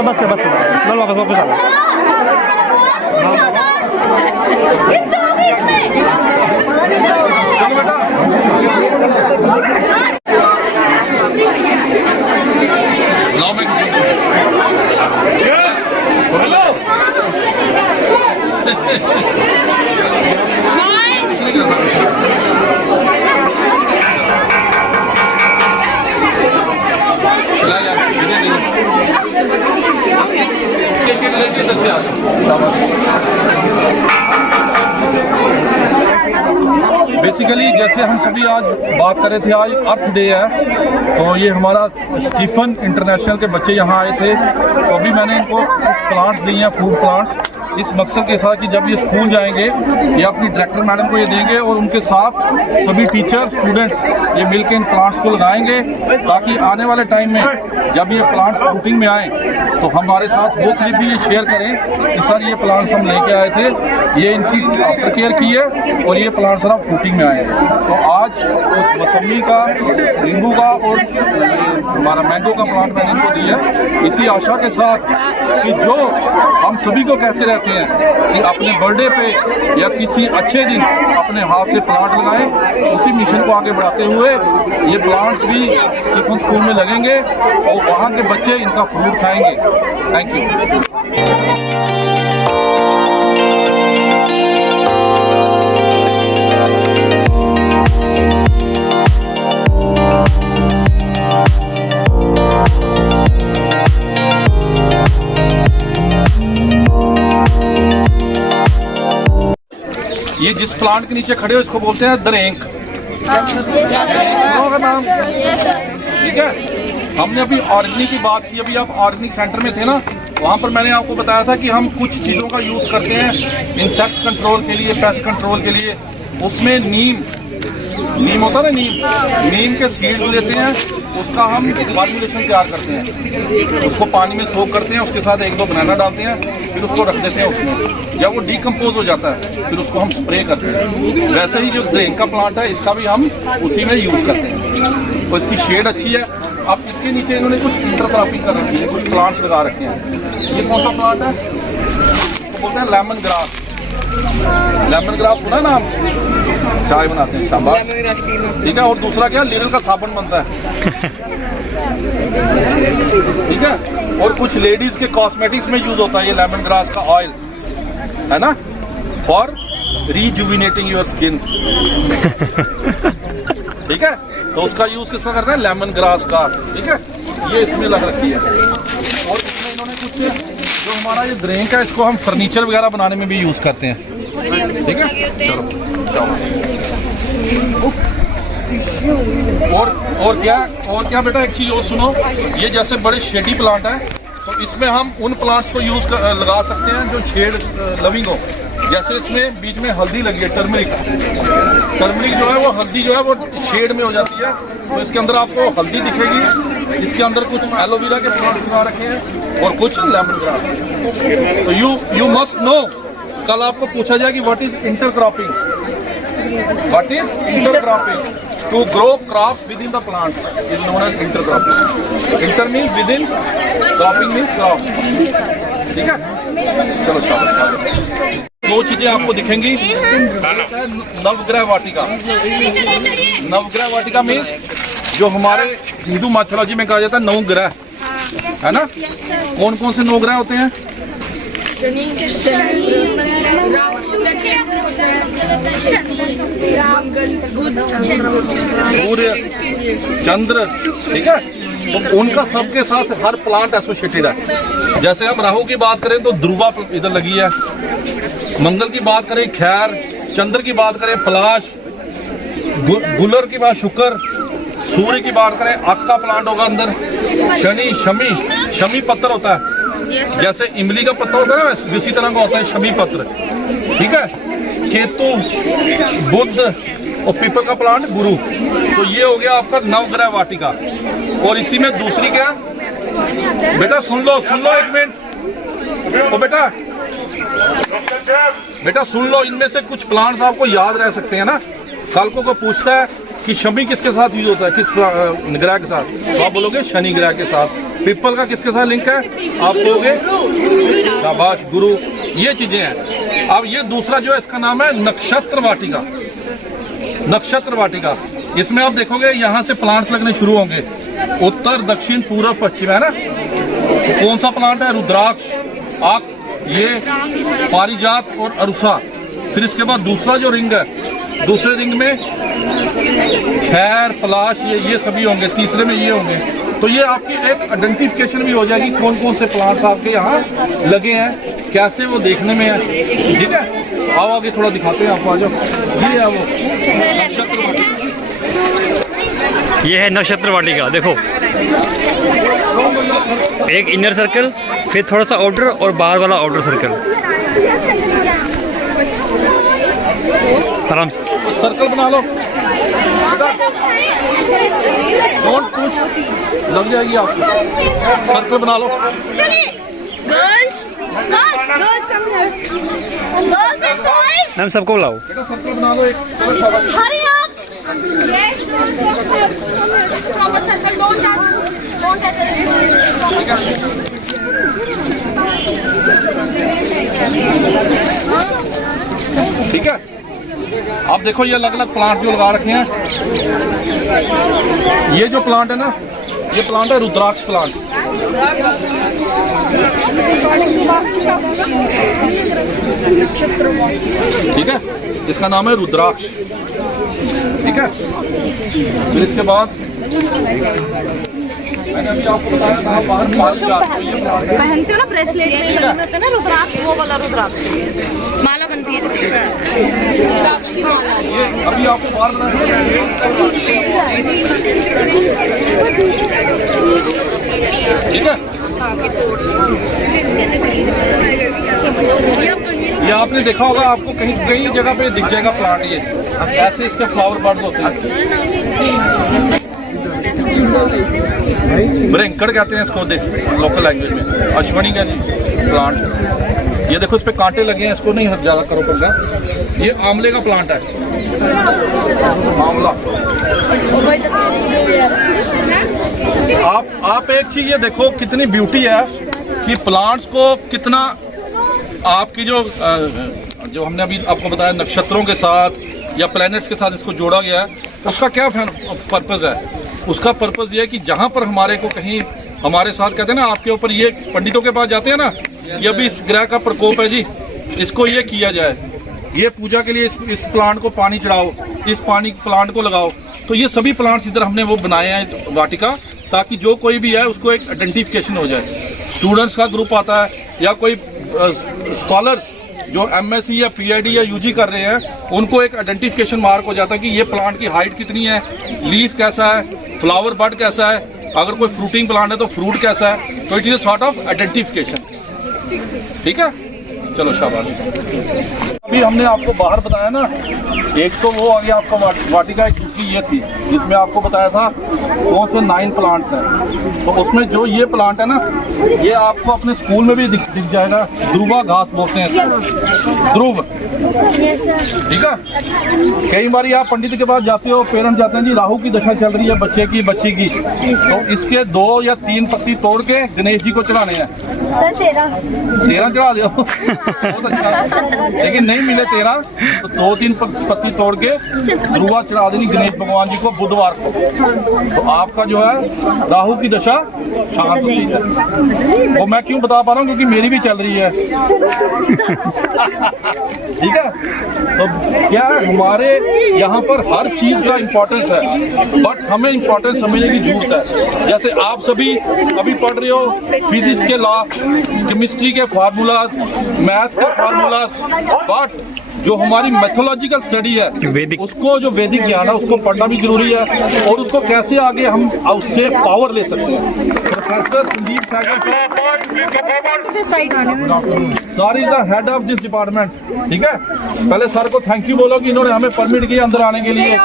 बस वापस आ चलो बेटा। लाओ मैं हेलो। बेसिकली जैसे हम सभी आज बात कर रहे थे, आज अर्थ डे है, तो ये हमारा स्टीफन इंटरनेशनल के बच्चे यहाँ आए थे, तो अभी मैंने इनको कुछ प्लांट्स दिए हैं, फूड प्लांट्स, इस मकसद के साथ कि जब ये स्कूल जाएंगे ये अपनी डायरेक्टर मैडम को ये देंगे और उनके साथ सभी टीचर स्टूडेंट्स ये मिलकर इन प्लांट्स को लगाएंगे, ताकि आने वाले टाइम में जब ये प्लांट्स फ्रूटिंग में आए तो हमारे साथ वो क्लिप भी ये शेयर करें कि सर ये प्लांट्स हम लेके आए थे, ये इनकी आफ्टर केयर की है और ये प्लांट्स सर फ्रूटिंग में आए हैं। तो आज मौसमी का, नींबू का और हमारा मैंगो का प्लांट मैंने इनको दिया, इसी आशा के साथ कि जो हम सभी को कहते रहते कहते हैं कि अपने बर्थडे पे या किसी अच्छे दिन अपने हाथ से प्लांट लगाएं। उसी मिशन को आगे बढ़ाते हुए ये प्लांट्स भी टिफिन स्कूल में लगेंगे और वहाँ के बच्चे इनका फ्रूट खाएंगे। Thank you. ये जिस प्लांट के नीचे खड़े हो इसको बोलते हैं दरेंक। होगा नाम, ठीक है। हमने अभी ऑर्गेनिक की बात की, अभी आप ऑर्गेनिक सेंटर में थे ना, वहाँ पर मैंने आपको बताया था कि हम कुछ चीज़ों का यूज़ करते हैं इंसेक्ट कंट्रोल के लिए, पेस्ट कंट्रोल के लिए। उसमें नीम होता है ना, नीम के सीड्स लेते हैं, उसका हम फॉर्मुलेशन तैयार करते हैं, उसको पानी में सोक करते हैं, उसके साथ 1-2 बनाना डालते हैं, फिर उसको रख देते हैं उसमें। जब वो डिकम्पोज हो जाता है फिर उसको हम स्प्रे करते हैं। वैसे ही जो दरेंक का प्लांट है इसका भी हम उसी में यूज़ करते हैं। तो इसकी शेड अच्छी है। अब इसके नीचे इन्होंने कुछ इंटरक्रॉपिंग कर रखी है, कुछ प्लांट्स लगा रखे हैं। ये कौन सा प्लांट है? तो बोलते हैं लेमन ग्रास। लेमन ग्रास सुना ना, हम चाय बनाते हैं, शाबाश, ठीक है। और दूसरा क्या, लिरिल का साबुन बनता है, ठीक है। और कुछ लेडीज के कॉस्मेटिक्स में यूज होता है ये लेमन ग्रास का ऑयल, है ना, फॉर रिजुविनेटिंग योर स्किन, ठीक है। तो उसका यूज किसका करते हैं? लेमन ग्रास का, ठीक है। ये इसमें लग रखी है। और इसमें इन्होंने कुछ जो हमारा ये दरेंक है इसको हम फर्नीचर वगैरह बनाने में भी यूज करते हैं, ठीक है। चलो और क्या बेटा, एक चीज और सुनो, ये जैसे बड़े शेडी प्लांट है तो इसमें हम उन प्लांट्स को लगा सकते हैं जो शेड लविंग हो। जैसे इसमें बीच में हल्दी लगी है, टर्मरिक जो है वो हल्दी जो है वो शेड में हो जाती है, तो इसके अंदर आपको हल्दी दिखेगी। इसके अंदर कुछ एलोवेरा के प्लांट लगा रखे हैं और कुछ लेमन ग्रास। तो यू मस्ट नो, कल आपको पूछा जाए कि what is intercropping, what is intercropping. To grow crops within the plant is known as intercropping. Inter means within, cropping means crop, ठीक है। चलो शाबाश। 2 चीजें आपको दिखेंगी, नवग्रह वाटिका। नवग्रह वाटिका मीन्स जो हमारे हिंदू माइथोलॉजी में कहा जाता है 9 ग्रह, है ना। कौन कौन से 9 ग्रह होते हैं? सूर्य, चंद्र, ठीक है। तो उनका सबके साथ हर प्लांट एसोसिएटेड है। जैसे हम राहु की बात करें तो ध्रुवा इधर लगी है, मंगल की बात करें खैर, चंद्र की बात करें पलाश, गुलर की बात शुक्र, सूर्य की बात करें आक का प्लांट होगा अंदर, शनि, शमी पत्थर होता है। जैसे इमली का पत्ता होता है ना, इसी तरह का होता है शमी पत्र, ठीक है। केतु, बुध और पीपल का प्लांट गुरु। तो ये हो गया आपका नवग्रह वाटिका। और इसी में दूसरी क्या, बेटा सुन लो 1 मिनट, ओ बेटा सुन लो, इनमें से कुछ प्लांट्स आपको याद रह सकते हैं ना। कल को पूछता है कि शमी किसके साथ यूज होता है, किस ग्रह के साथ, तो आप बोलोगे शनि ग्रह के साथ। पीपल का किसके साथ लिंक है, आप बोलोगे शाबाश, गुरु। ये चीजें हैं। अब ये दूसरा जो है इसका नाम है नक्षत्र वाटिका। नक्षत्र वाटिका, इसमें आप देखोगे यहाँ से प्लांट्स लगने शुरू होंगे, उत्तर, दक्षिण, पूर्व, पश्चिम, है ना। तो कौन सा प्लांट है? रुद्राक्ष, आक, ये पारिजात और अरुसा। फिर इसके बाद दूसरा जो रिंग है, दूसरे रिंग में खैर, पलाश, ये सभी होंगे। तीसरे में ये होंगे। तो ये आपकी एक आइडेंटिफिकेशन भी हो जाएगी कौन कौन से प्लांट्स आपके यहाँ लगे हैं, कैसे वो देखने में है, ठीक है। आओ आगे थोड़ा दिखाते हैं आपको, आ जाओ। ये है वो नक्षत्र वाटिका, ये है नक्षत्र वाटिका। देखो, एक इनर सर्कल, फिर थोड़ा सा आउटर और बाहर वाला आउटर सर्कल। आराम से सर्कल बना लो, डोंट पुश, लग जाएगी आपको। सर्कल बना लो। Girls, come here. Girls and boys. Ma'am सबको बुलाओ। बेटा सर्कल बना लो एक। Hurry up. Yes. Proper circle. Don't touch. Don't touch. ठीक है, आप देखो ये अलग अलग प्लांट जो लगा रखे हैं, ये जो प्लांट है ना, ये प्लांट है रुद्राक्ष प्लांट। ठीक है, इसका नाम है रुद्राक्ष। ठीक है, फिर इसके बाद मैंने अभी आपको बताया था, आप बाहर पहनते हो ना ब्रेसलेट में लगे होते हैं ना रुद्राक्ष, वो वाला रुद्राक्ष माला बनती है रुद्राक्ष की माला। अभी आपको बाहर बताया, ठीक है। ये आपने देखा होगा, आपको कहीं कई जगह पे दिख जाएगा प्लांट, ये ऐसे इसके फ्लावर बर्ड्स होते हैं। ब्रेंकड़ कहते हैं इसको लोकल लैंग्वेज में, अश्वनी का जी प्लांट। ये देखो इस पे कांटे लगे हैं, इसको नहीं ज़्यादा करो पड़ता। ये आंवले का प्लांट है, आंवला। आप एक चीज ये देखो कितनी ब्यूटी है कि प्लांट्स को कितना आपकी जो हमने अभी आपको बताया नक्षत्रों के साथ या प्लैनेट्स के साथ इसको जोड़ा गया है। उसका क्या पर्पज़ है? उसका पर्पज़ ये है कि जहाँ पर हमारे को कहीं हमारे साथ कहते हैं ना, आपके ऊपर ये पंडितों के पास जाते हैं ना, ये भी इस ग्रह का प्रकोप है जी, इसको ये किया जाए, ये पूजा के लिए इस प्लांट को पानी चढ़ाओ, इस पानी प्लांट को लगाओ। तो ये सभी प्लांट्स इधर हमने वो बनाए हैं वाटिका, ताकि जो कोई भी है उसको एक आइडेंटिफिकेशन हो जाए। स्टूडेंट्स का ग्रुप आता है या कोई स्कॉलर्स जो एमएससी या पीआईडी या यूजी कर रहे हैं, उनको एक आइडेंटिफिकेशन मार्क हो जाता है कि ये प्लांट की हाइट कितनी है, लीफ कैसा है, फ्लावर बड कैसा है, अगर कोई फ्रूटिंग प्लांट है तो फ्रूट कैसा है। तो it is sort of identification. ठीक है, चलो शाबाश। अभी हमने आपको बाहर बताया ना, एक तो वो आ गया आपका वाटिका, एक दूसरी ये थी जिसमें आपको बताया था कौन से 9 प्लांट हैं। तो उसमें जो ये प्लांट है ना, ये आपको अपने स्कूल में भी दिख जाएगा। ध्रुवा घास बोलते हैं, ध्रुव। ठीक है, कई बार आप पंडित के पास जाते हो, पेरेंट्स जाते हैं जी राहु की दशा चल रही है बच्चे की बच्ची की, तो इसके 2 या 3 पत्ती तोड़ के गणेश जी को चढ़ाने हैं। सर 13 चढ़ा दो बहुत अच्छा, लेकिन नहीं मिले 13 तो 2-3 पत्ती तोड़ के ध्रुवा चढ़ा देनी गणेश भगवान जी को बुधवार को। तो आपका जो है राहु की दशा शांत होती है। वो मैं क्यों बता पा रहा हूँ, क्योंकि मेरी भी चल रही है। ठीक है, तो क्या है, हमारे यहाँ पर हर चीज का इम्पोर्टेंस है, बट हमें इम्पोर्टेंस समझने की जरूरत है। जैसे आप सभी अभी पढ़ रहे हो फिजिक्स के लॉ, केमिस्ट्री के फार्मूलाज, मैथ के फार्मूलाज, बट जो हमारी मैथोलॉजिकल स्टडी है, उसको जो वैदिक ज्ञान है उसको पढ़ना भी जरूरी है, और उसको कैसे आगे हम उससे पावर ले सकते हैं। Professor Sandeep Sagar sir is the head of this department. ठीक है, पहले सर को थैंक यू बोलो कि इन्होंने हमें परमिट किया अंदर आने के लिए।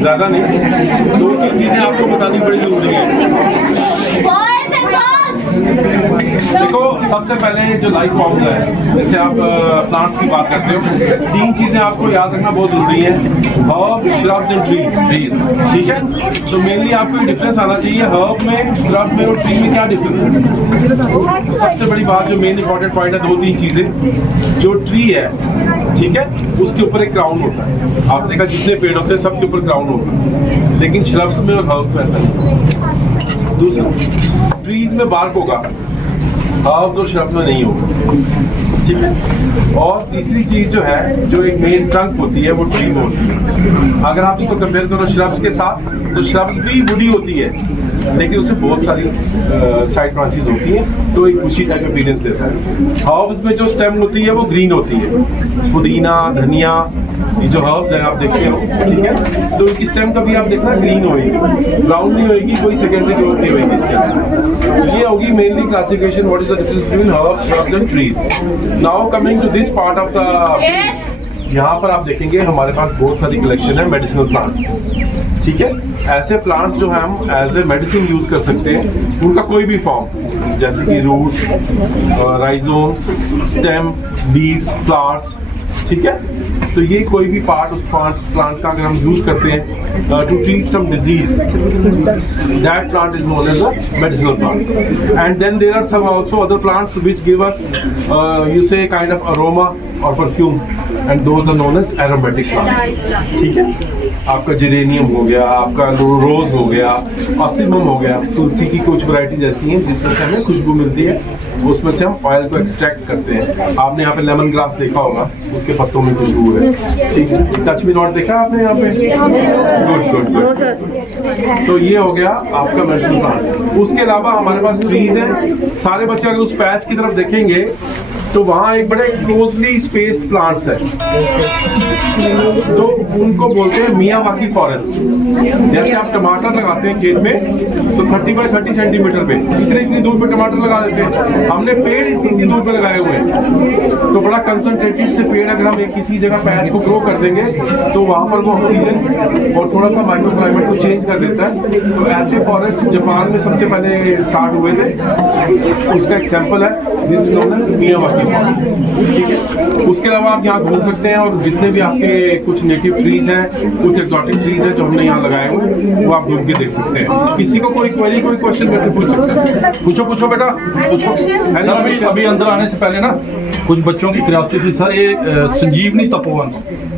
ज्यादा नहीं, 2-3 चीजें आपको बतानी बड़ी जरूरी है। देखो, सबसे पहले जो लाइफ फॉर्म्स है, जैसे आप प्लांट्स की बात करते हो, 3 चीजें आपको याद रखना बहुत जरूरी है। Herb, shrubs and trees. ठीक है, तो मेनली आपको डिफरेंस आना चाहिए हर्ब में, श्रब में और ट्री में क्या डिफरेंस है। सबसे बड़ी बात जो मेन इंपॉर्टेंट पॉइंट है, 2-3 चीजें। जो ट्री है, ठीक है, उसके ऊपर एक क्राउन होता है। आपने देखा जितने पेड़ होते हैं सबके ऊपर क्राउन होता है, लेकिन श्रब्स में और हर्ब्स में ऐसा नहीं। दूसरा, ट्रीज में बार्क होगा, हर्ब्स और श्रब्स में नहीं होगा। ठीक है, और तीसरी चीज जो है, जो एक मेन ट्रंक होती है, वो ट्री में होती है। अगर आप इसको कंपेयर करो श्रब्स के साथ, तो श्रब्स भी वुडी होती है, लेकिन उससे बहुत सारी साइड ब्रांचेस होती हैं, तो एक बुशी टाइप अपीयरेंस देता है। हर्ब्स में जो स्टेम होती है वो ग्रीन होती है, पुदीना, धनिया, ये जो हर्ब्स हैं आप देखते हो, ठीक है, तो इनकी स्टेम कभी आप देखना ग्रीन होगी, ब्राउन नहीं होगी, कोई सेकेंडरी ग्रोथ नहीं होगी इसके अंदर। ये होगी mainly classification what is the difference between herbs, shrubs and trees. Now coming to this part of the, यहाँ पर आप देखेंगे हमारे पास बहुत सारी कलेक्शन है मेडिसिनल प्लांट्स। ठीक है, ऐसे प्लांट जो है हम एज ए मेडिसिन यूज कर सकते हैं, उनका कोई भी फॉर्म, जैसे कि root, rhizomes, stem, leaves, flowers. ठीक है। तो ये कोई भी पार्ट उस प्लांट का अगर हम यूज करते हैं to treat some disease, that plant is known as a medicinal plant. And then there are some also other plants which give us you say kind of aroma और perfume, and those are known as aromatic plants, ठीक है। आपका geranium हो गया, आपका रोज हो गया, Ocimum हो गया, तुलसी की कुछ वैरायटीज ऐसी हैं जिसमें से हमें खुशबू मिलती है, उसमें से हम ऑयल को एक्सट्रैक्ट करते हैं। आपने यहाँ पे लेमन ग्रास देखा होगा, उसके पत्तों में खुशबू है, ठीक है। टच मी नॉट देखा आपने यहाँ पे? Good good good. तो ये हो गया आपका मेडिसिनल प्लांट। उसके अलावा हमारे पास ट्रीज हैं। सारे बच्चे अगर उस पैच की तरफ देखेंगे तो वहाँ एक बड़े क्लोजली स्पेस्ड प्लांट्स है, तो उनको बोलते हैं मियावाकी फॉरेस्ट। जैसे आप टमाटर लगाते हैं खेत में तो 30 बाय 30 सेंटीमीटर पे इतनी दूर पे टमाटर लगा देते हैं, हमने पेड़ इतनी दूर पे लगाए हुए हैं। तो बड़ा कंसंट्रेटेड से पेड़ अगर हम एक किसी जगह पैच को ग्रो कर देंगे तो वहाँ पर वो ऑक्सीजन और थोड़ा सा माइक्रो क्लाइमेट को चेंज कर देता है। तो ऐसे फॉरेस्ट जापान में सबसे पहले स्टार्ट हुए थे, उसका एग्जाम्पल है this is known as Miyawaki, ठीक है। उसके अलावा आप यहाँ घूम सकते हैं और जितने भी आपके कुछ नेटिव ट्रीज हैं, कुछ एक्सोटिक ट्रीज हैं जो हमने यहाँ लगाए हुए, वो आप घूम के देख सकते हैं। किसी को कोई क्वेरी, कोई क्वेश्चन मेरे से पूछ सकते हैं? पूछो पूछो बेटा, पूछो। सर अभी अंदर आने से पहले ना कुछ बच्चों की क्यूरियोसिटी थी सर, ये संजीवनी तपोवन,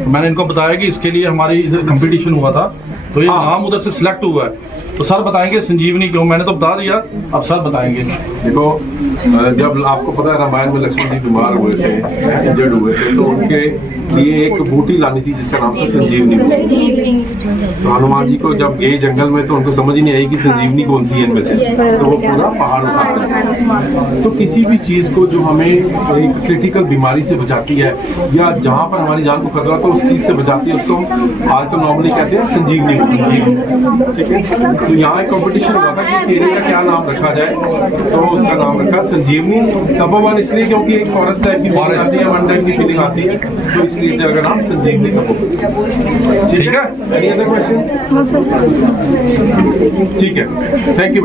मैंने इनको बताया कि इसके लिए हमारी इधर कंपटीशन हुआ था, तो ये नाम उधर से सिलेक्ट हुआ है, तो सर बताएंगे संजीवनी क्यों? मैंने तो बता दिया, अब सर बताएंगे। देखो, जब आपको पता है रामायण में लक्ष्मण जी बीमार हुए थे, इंजर्ड हुए थे, तो उनके लिए एक बूटी लानी थी जिसका नाम था संजीवनी। तो हनुमान जी को जब गए जंगल में तो उनको समझ ही नहीं आई कि संजीवनी कौन सी है इनमें से, तो वो पूरा पहाड़ उठा। तो किसी भी चीज को जो हमें एक क्रिटिकल बीमारी से बचाती है या जहाँ पर हमारी जान को खतरा तो उस चीज से बचाती है, उसको आजकल नॉर्मली कहते हैं संजीवनी, ठीक है। तो यहाँ एक कॉम्पिटिशन हुआ था कि इस एरिया का क्या नाम रखा जाए, तो उसका नाम रखा संजीवनी तपोवन, इसलिए क्योंकि एक फॉरेस्ट टाइप की फीलिंग आती है, वन टाइप की फीलिंग आती है, तो इसलिए इस जगह का नाम संजीवनी तपोवन, ठीक है। Any other question? ठीक है, थैंक यू।